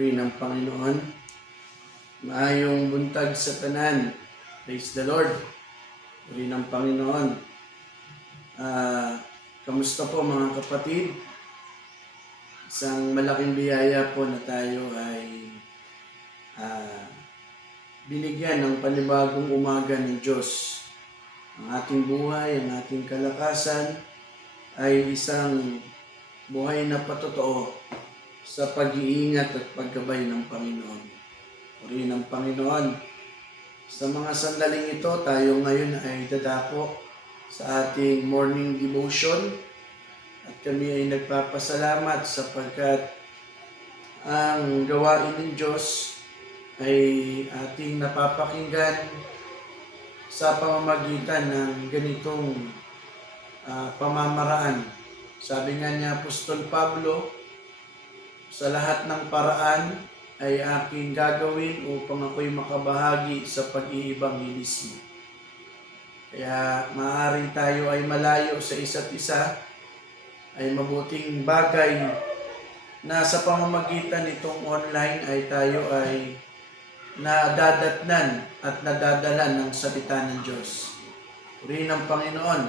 Puri ng Panginoon. Maayong buntag sa tanan. Praise the Lord. Puri ng Panginoon. Kamusta po mga kapatid? Isang malaking biyaya po na tayo ay binigyan ng panibagong umaga ng Diyos. Ang ating buhay, ang ating kalakasan ay isang buhay na patotoo sa pag-iingat at paggabay ng Panginoon. Puri ng Panginoon. Sa mga sandaling ito, tayo ngayon ay dadako sa ating morning devotion at kami ay nagpapasalamat sapagkat ang gawain ng Diyos ay ating napapakinggan sa pamamagitan ng ganitong pamamaraan. Sabi nga ni Apostol Pablo, sa lahat ng paraan ay aking gagawin upang ako'y makabahagi sa pag-iibanghelismo. Kaya maaaring tayo ay malayo sa isa't isa, ay mabuting bagay na sa pamamagitan nitong online ay tayo ay nadadatnan at nadadala ng salita ng Diyos. Puri ng Panginoon.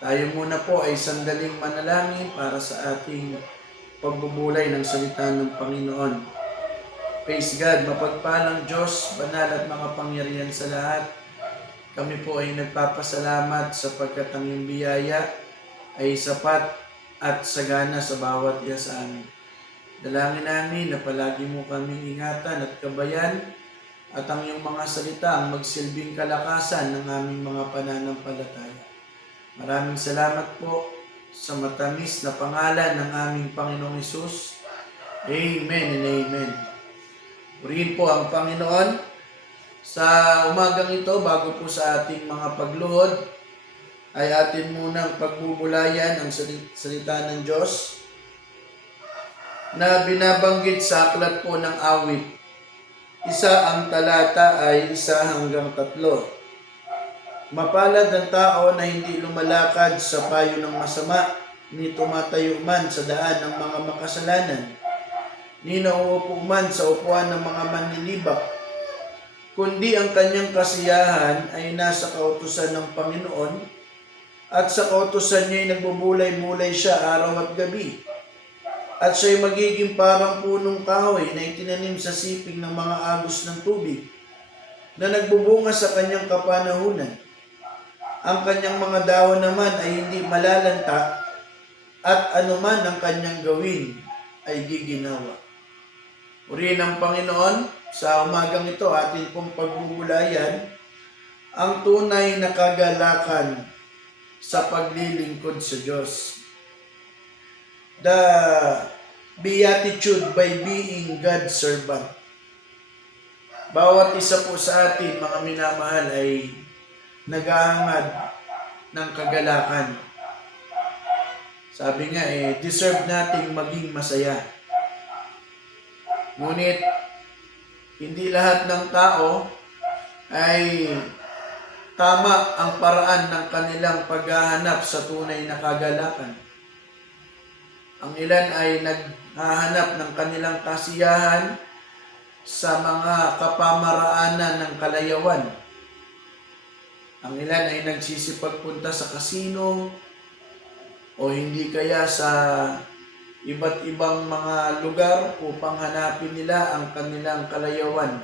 Tayo muna po ay sandaling manalangin para sa ating pagbubulay ng salita ng Panginoon. Praise God, mapagpalang Diyos, banal at makapangyarihan sa lahat. Kami po ay nagpapasalamat sapagkat ang iyong biyaya ay sapat at sagana sa bawat iya sa amin. Dalangin namin na palagi mo kaming ingatan at kabayan at ang iyong mga salita ang magsilbing kalakasan ng aming mga pananampalataya. Maraming salamat po sa matamis na pangalan ng aming Panginoong Hesus. Amen and amen. Purihin po ang Panginoon. Sa umagang ito, bago po sa ating mga pagluhod, ay atin munang pagbubulayan ang salita ng Diyos na binabanggit sa aklat po ng awit. Isa ang talata ay 1-3. Mapalad ang tao na hindi lumalakad sa payo ng masama, ni tumatayo man sa daan ng mga makasalanan, ni nauupo man sa upuan ng mga manlilibak, kundi ang kanyang kasiyahan ay nasa kautusan ng Panginoon, at sa kautusan niya ay nagbubulay-bulay siya araw at gabi. At siya'y magiging parang punong kahoy na itinanim sa siping ng mga agos ng tubig, na nagbubunga sa kanyang kapanahunan. Ang kanyang mga dahon naman ay hindi malalanta, at anuman ang kanyang gawin ay giginawa. Purihin ang Panginoon. Sa umagang ito, atin pong pagbubulayan ang tunay na kagalakan sa paglilingkod sa Diyos. The beatitude by being God's servant. Bawat isa po sa atin, mga minamahal, ay naghahangad ng kagalakan. Sabi nga deserve nating maging masaya. Ngunit, hindi lahat ng tao ay tama ang paraan ng kanilang paghahanap sa tunay na kagalakan. Ang ilan ay naghahanap ng kanilang kasiyahan sa mga kapamaraanan ng kalayawan. Ang ilan ay nagsisipagpunta sa kasino o hindi kaya sa iba't ibang mga lugar upang hanapin nila ang kanilang kalayawan.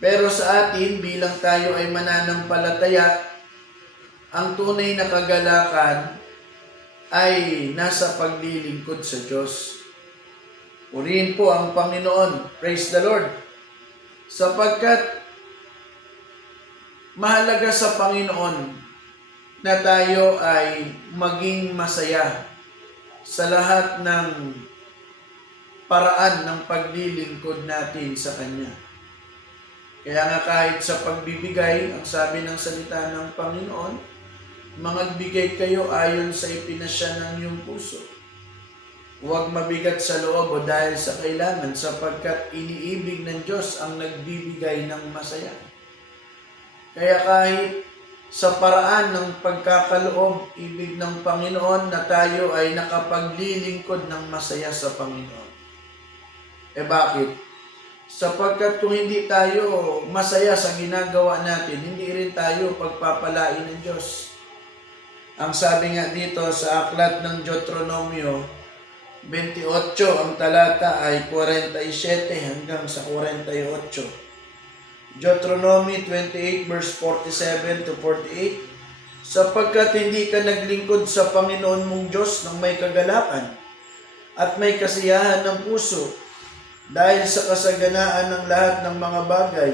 Pero sa atin, bilang tayo ay mananampalataya, ang tunay na kagalakan ay nasa paglilingkod sa Diyos. Purihin po ang Panginoon. Praise the Lord. Sapagkat mahalaga sa Panginoon na tayo ay maging masaya sa lahat ng paraan ng paglilingkod natin sa Kanya. Kaya nga kahit sa pagbibigay, ang sabi ng salita ng Panginoon, magbigay kayo ayon sa ipinasya ng iyong puso. Huwag mabigat sa loob o dahil sa kailangan, sapagkat iniibig ng Diyos ang nagbibigay ng masaya. Kaya kahit sa paraan ng pagkakaloob, ibig ng Panginoon na tayo ay nakapaglilingkod ng masaya sa Panginoon. Bakit? Sapagkat kung hindi tayo masaya sa ginagawa natin, hindi rin tayo pagpapalain ng Diyos. Ang sabi nga dito sa aklat ng Deuteronomio 28, ang talata ay 47 hanggang sa 48. Deuteronomy 28 verse 47 to 48, sapagkat hindi ka naglingkod sa Panginoon mong Diyos ng may kagalakan at may kasiyahan ng puso dahil sa kasaganaan ng lahat ng mga bagay,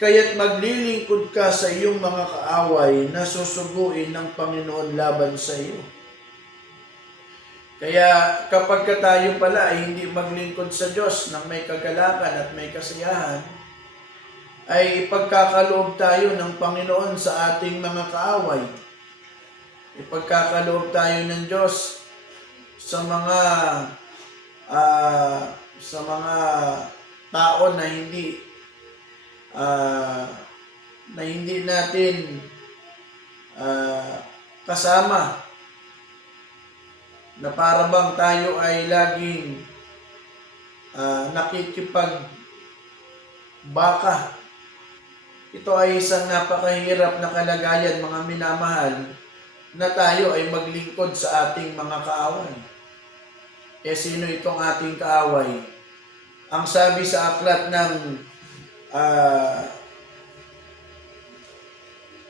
kaya't maglilingkod ka sa iyong mga kaaway na susuguin ng Panginoon laban sa iyo. Kaya kapag tayo pala ay hindi maglingkod sa Diyos ng may kagalakan at may kasiyahan, ay ipagkakaloob tayo ng Panginoon sa ating mga kaaway. Ipagkakaloob tayo ng Diyos sa mga tao na hindi natin kasama, na para bang tayo ay laging nakikipagbaka. Ito ay isang napakahirap na kalagayan, mga minamahal, na tayo ay maglingkod sa ating mga kaaway. Sino itong ating kaaway? Ang sabi sa aklat ng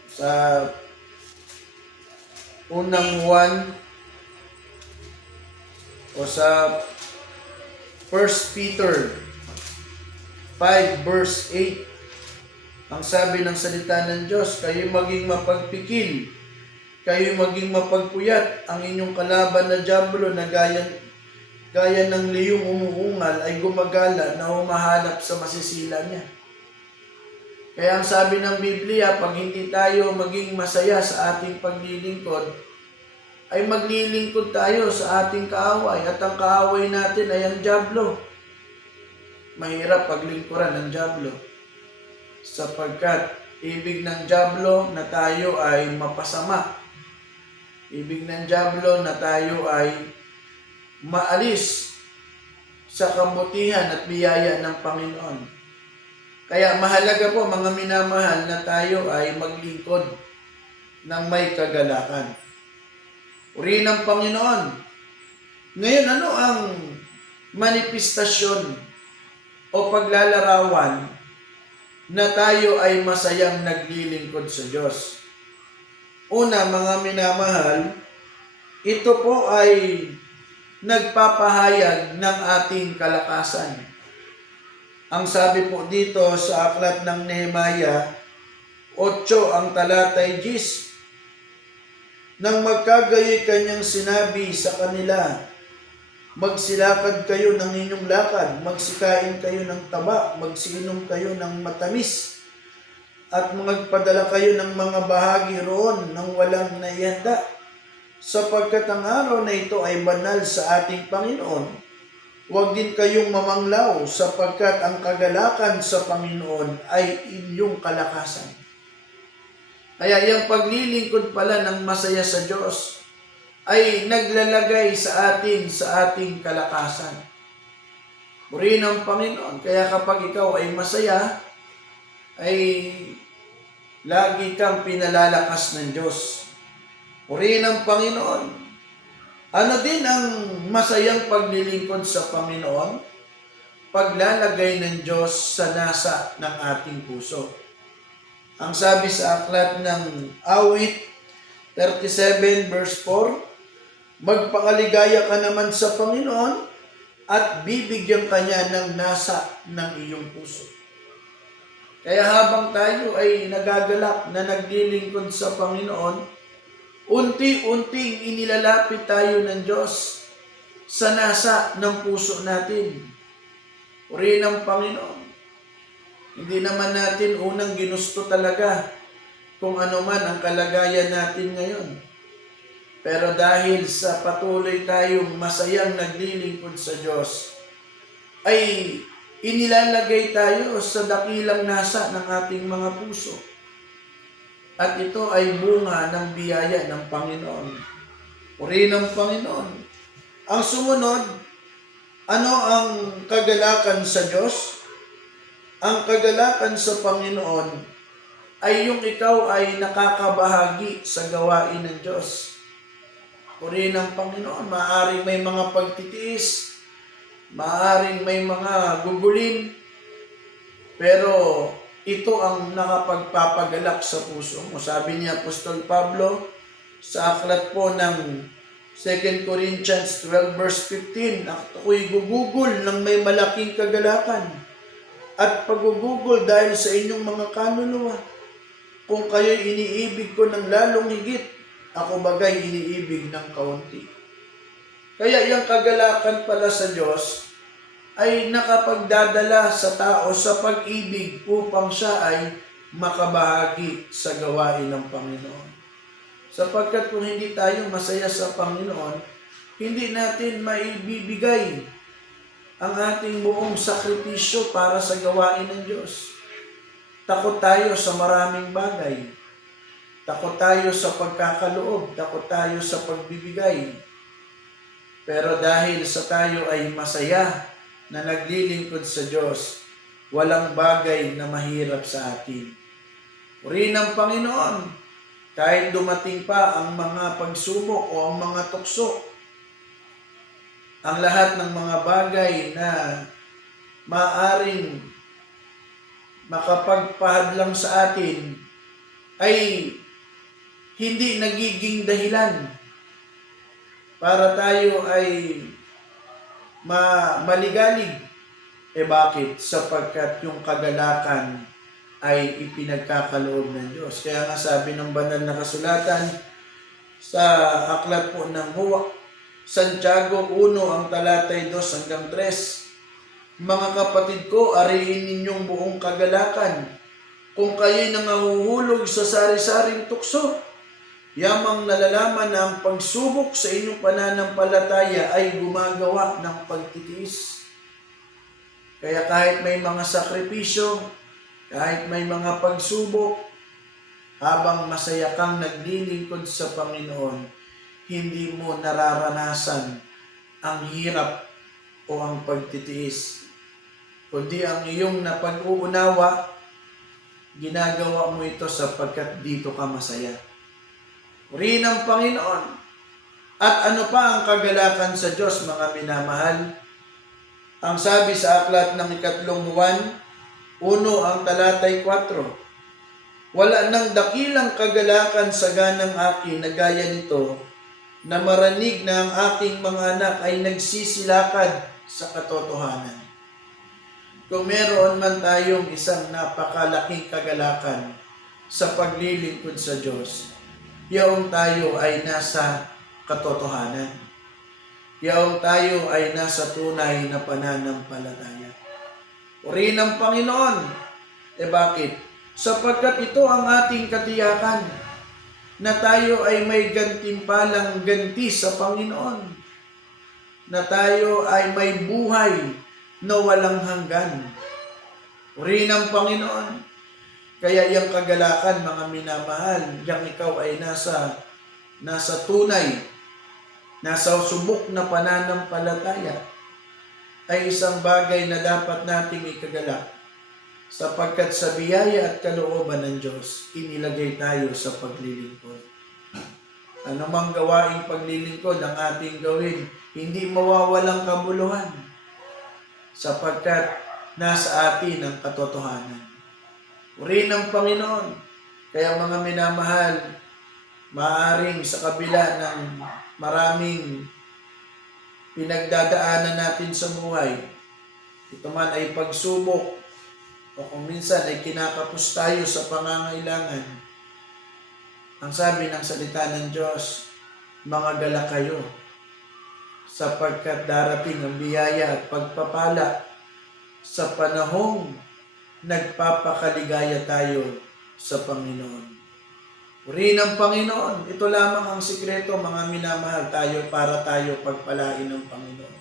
sa unang Juan o sa 1 Peter 5 verse 8, ang sabi ng salita ng Diyos, kayo maging mapagpikil, kayo maging mapagpuyat, ang inyong kalaban na dyablo na gaya ng liyong umuungal ay gumagala na humahanap sa masisila niya. Kaya ang sabi ng Biblia, pag hindi tayo maging masaya sa ating paglilingkod, ay maglilingkod tayo sa ating kaaway, at ang kaaway natin ay ang dyablo. Mahirap paglingkuran ng dyablo, sapagkat ibig ng dyablo na tayo ay mapasama. Ibig ng dyablo na tayo ay maalis sa kabutihan at biyaya ng Panginoon. Kaya mahalaga po, mga minamahal, na tayo ay maglingkod ng may kagalakan. Purihin ang Panginoon. Ngayon, ano ang manifestasyon o paglalarawan na tayo ay masayang naglilingkod sa Diyos? Una, mga minamahal, ito po ay nagpapahayag ng ating kalakasan. Ang sabi po dito sa aklat ng Nehemiah 8, ang talata ay 10, nang magkagayoy kanyang sinabi sa kanila, magsilakad kayo ng inyong lakad, magsikain kayo ng taba, magsiinom kayo ng matamis, at magpadala kayo ng mga bahagi roon ng walang naihanda, sapagkat ang araw na ito ay banal sa ating Panginoon. Huwag din kayong mamanglaw, sapagkat ang kagalakan sa Panginoon ay inyong kalakasan. Kaya yung paglilingkod pala ng masaya sa Diyos ay naglalagay sa ating kalakasan. Purihin ang Panginoon. Kaya kapag ikaw ay masaya, ay lagi kang pinalalakas ng Diyos. Purihin ang Panginoon. Ano din ang masayang paglilingkod sa Panginoon? Paglalagay ng Diyos sa nasa ng ating puso. Ang sabi sa aklat ng Awit 37 verse 4, magpangaligaya ka naman sa Panginoon at bibigyan ka niya ng nasa ng iyong puso. Kaya habang tayo ay nagagalak na naglilingkod sa Panginoon, unti-unting inilalapit tayo ng Diyos sa nasa ng puso natin. Purihin ang Panginoon. Hindi naman natin unang ginusto talaga kung ano man ang kalagayan natin ngayon. Pero dahil sa patuloy tayong masayang naglilingkod sa Diyos, ay inilalagay tayo sa dakilang nasa ng ating mga puso. At ito ay bunga ng biyaya ng Panginoon. Purihin ang Panginoon. Ang sumunod, Ano ang kagalakan sa Diyos? Ang kagalakan sa Panginoon ay yung ikaw ay nakakabahagi sa gawain ng Diyos. Purihin ng Panginoon, maaaring may mga pagtitiis, maaaring may mga gugulin, pero ito ang nakapagpapagalak sa puso mo. Sabi ni Apostol Pablo sa aklat po ng 2 Corinthians 12 verse 15, ako'y gugugol ng may malaking kagalakan at pagugugol dahil sa inyong mga kaluluwa. Kung kayo'y iniibig ko ng lalong higit, ako bagay iniibig ng kaunti. Kaya yung kagalakan pala sa Diyos ay nakapagdadala sa tao sa pag-ibig upang siya ay makabahagi sa gawain ng Panginoon. Sapagkat kung hindi tayo masaya sa Panginoon, hindi natin maibibigay ang ating buong sakripisyo para sa gawain ng Diyos. Takot tayo sa maraming bagay. Takot tayo sa pagkakaloob. Takot tayo sa pagbibigay. Pero dahil sa tayo ay masaya na naglilingkod sa Diyos, walang bagay na mahirap sa atin. Purihin ng Panginoon, kahit dumating pa ang mga pagsubok o ang mga tukso, ang lahat ng mga bagay na maaring makapagpahadlang sa atin ay hindi nagiging dahilan para tayo ay maligalig. Bakit? Sapagkat yung kagalakan ay ipinagkakaloob ng Diyos. Kaya nga sabi ng banal na kasulatan sa aklat po ng Santiago 1, ang talatay 2 hanggang 3, mga kapatid ko, ariin ninyong buong kagalakan. Kung kayo'y nangahuhulog sa sari-saring tukso, yamang nalalaman na ang pagsubok sa inyong pananampalataya ay gumagawa ng pagtitiis. Kaya kahit may mga sakripisyo, kahit may mga pagsubok, habang masaya kang naglilingkod sa Panginoon, hindi mo nararanasan ang hirap o ang pagtitiis, kundi ang iyong napag-uunawa, ginagawa mo ito sapagkat dito ka masaya. Purihin ang Panginoon. At ano pa ang kagalakan sa Diyos, mga minamahal? Ang sabi sa aklat ng 3 Juan 1, ang talatay 4, wala nang dakilang kagalakan sa ganang akin na gaya nito, na maranig na ang aking mga anak ay nagsisilakad sa katotohanan. Kung meron man tayong isang napakalaking kagalakan sa paglilingkod sa Diyos, yaong tayo ay nasa katotohanan. Yaong tayo ay nasa tunay na pananampalataya. Purihin ang Panginoon. Bakit? Sapagkat ito ang ating katiyakan na tayo ay may gantimpalang ganti sa Panginoon. Na tayo ay may buhay na walang hanggan. Purihin ang Panginoon. Kaya yung kagalakan, mga minamahal, yung ikaw ay nasa tunay, nasa subok na pananampalataya, ay isang bagay na dapat nating ikagalak. Sapagkat sa biyaya at kalooban ng Diyos, inilagay tayo sa paglilingkod. Ano mang gawaing paglilingkod ang ating gawin, hindi mawawalang kabuluhan. Sapagkat nasa atin ang katotohanan. Purihin ang Panginoon. Kaya mga minamahal, maaaring sa kabila ng maraming pinagdadaanan natin sa buhay, ito man ay pagsubok o kung minsan ay kinakapos tayo sa pangangailangan, ang sabi ng salita ng Diyos, mga galak kayo, sapagkat darating ang biyaya at pagpapala sa panahong nagpapakaligaya tayo sa Panginoon. Purihin ang Panginoon. Ito lamang ang sikreto, mga minamahal, para tayo pagpalain ng Panginoon.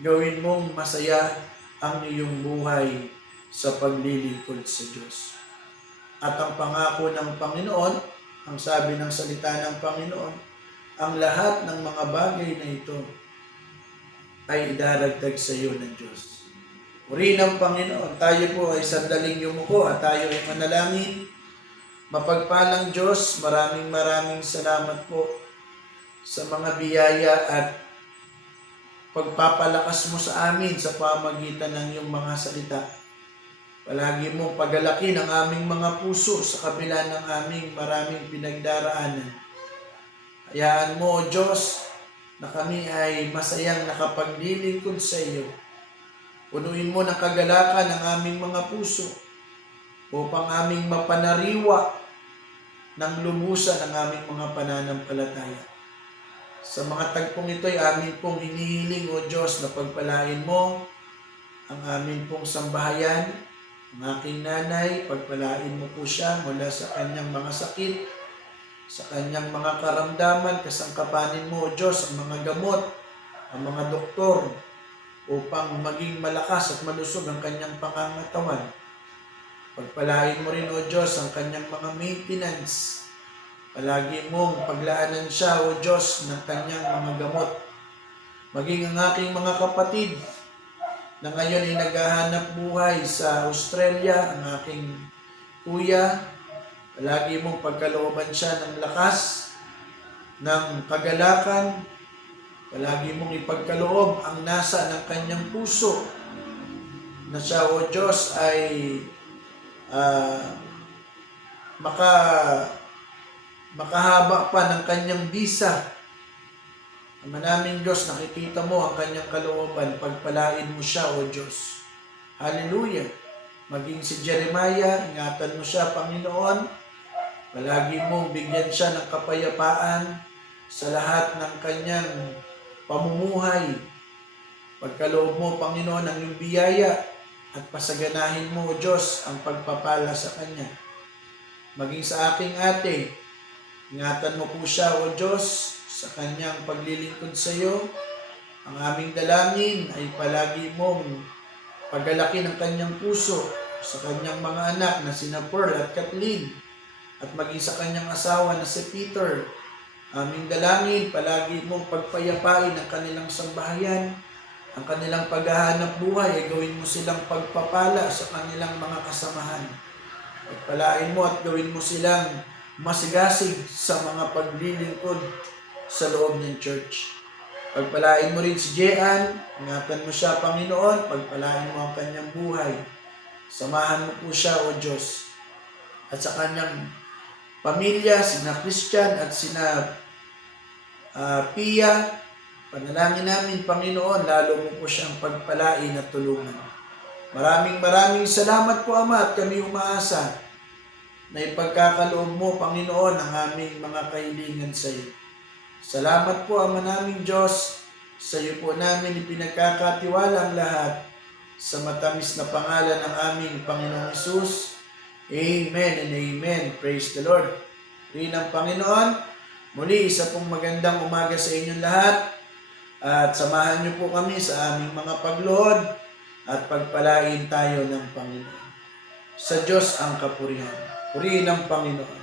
Gawin mong masaya ang iyong buhay sa paglilingkod sa Diyos. At ang pangako ng Panginoon, ang sabi ng salita ng Panginoon, ang lahat ng mga bagay na ito ay idaragdag sa iyo ng Diyos. Purihin ang Panginoon. Tayo po ay sandaling yumuko at tayo ay manalangin. Mapagpalang Diyos, maraming salamat po sa mga biyaya at pagpapalakas mo sa amin sa pamagitan ng iyong mga salita. Palagi mong pagalaki ng aming mga puso sa kabila ng aming maraming pinagdaraanan. Hayaan mo, O Diyos, na kami ay masayang nakapaglilingkod sa iyo. Punuin mo ng kagalakan ang aming mga puso upang aming mapanariwa ng lubusan ang aming mga pananampalataya. Sa mga tagpong ito ay amin pong hinihiling, O Diyos, na pagpalain mo ang amin pong sambahayan, ang aking nanay, pagpalain mo po siya mula sa kanyang mga sakit, sa kanyang mga karamdaman, kasangkapanin mo, O Diyos, ang mga gamot, ang mga doktor, upang maging malakas at malusog ang kanyang pangangatawan. Pagpalain mo rin, O Diyos, ang kanyang mga maintenance. Palagi mong paglaanan siya, O Diyos, ng kanyang mga gamot. Maging ang aking mga kapatid na ngayon ay naghahanap buhay sa Australia, ang aking kuya, palagi mong pagkalooban siya ng lakas, ng kagalakan, palagi mong ipagkaloob ang nasa ng kanyang puso, na siya, O Diyos, ay makahaba pa ng kanyang bisa. Ama naming Diyos, nakikita mo ang kanyang kalooban, pagpalain mo siya, O Diyos. Hallelujah! Maging si Jeremiah, ingatan mo siya, Panginoon. Palagi mong bigyan siya ng kapayapaan sa lahat ng kanyang pamumuhay. Pagkaloob mo, Panginoon, ang iyong biyaya at pasaganahin mo, O Diyos, ang pagpapala sa kanya. Maging sa aking ate, ingatan mo po siya, O Diyos, sa kanyang paglilingkod sa iyo. Ang aming dalangin ay palagi mong pagalaki ng kanyang puso sa kanyang mga anak na sina Pearl at Kathleen, at maging sa kanyang asawa na si Peter. Aming dalangin, palagi mong pagpayapain ang kanilang sambahayan, ang kanilang paghahanap buhay, ay gawin mo silang pagpapala sa kanilang mga kasamahan. Pagpalain mo at gawin mo silang masigasig sa mga paglilingkod sa loob ng church. Pagpalain mo rin si Jean, ingatan mo siya, Panginoon, pagpalain mo ang kanyang buhay. Samahan mo po siya, O Diyos. At sa kanyang pamilya, sina Christian at sina Pia, panalangin namin, Panginoon, lalo mo po siyang pagpalain at tulungan. Maraming salamat po, Ama, at kami umaasa na ipagkakaloob mo, Panginoon, ang aming mga kahilingan sa iyo. Salamat po, Ama naming Diyos, sa iyo po namin ipinagkakatiwala ang lahat sa matamis na pangalan ng aming Panginoong Hesus. Amen and amen. Praise the Lord. Rin ang Panginoon. Muli, isa pong magandang umaga sa inyong lahat. At samahan niyo po kami sa aming mga pagluhod at pagpalain tayo ng Panginoon. Sa Diyos ang kapurihan. Purihin ang Panginoon.